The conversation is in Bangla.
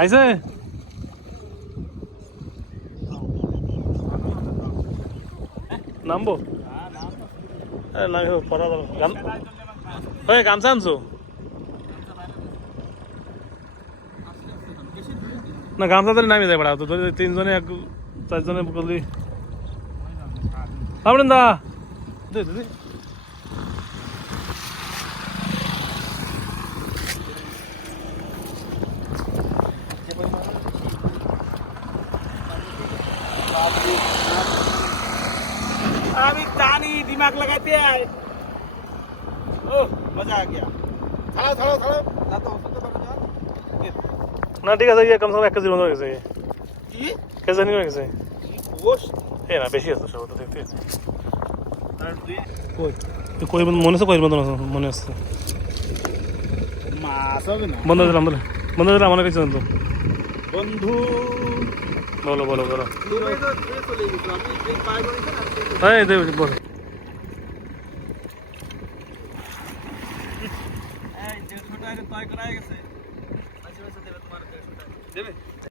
আইছে নামবো নামি পড়া গান ওই গামছা আনছো না গামছা ধরে নামিয়ে যায় বেড়া তো ধরে তিনজনে এক চারজনে বলি আপনার দা দিদি अभी तानी दिमाग लगाते हैं ओह मजा आ गया थड़ो थड़ो थड़ो ना तो हो सकता না ঠিক আছে কম সম 1 কেজির মতো হয়ে গেছে কি কেজি নিয়ে গেছে গোশ এ না বেশি আছে সব তো দেখতে আর তুই কই মনে আছে কই মনে আছে মাছ হবে না বন্ধ দিলাম আমার কাছে তো বন্ধু বলো বলো বলো তুমি তো চলে গেছো আমি যে পাই বলেছ না এই দেব বলো এই 150 টাকা তয় করা গেছে আচ্ছা দেবে তোমার 150 টাকা দেবে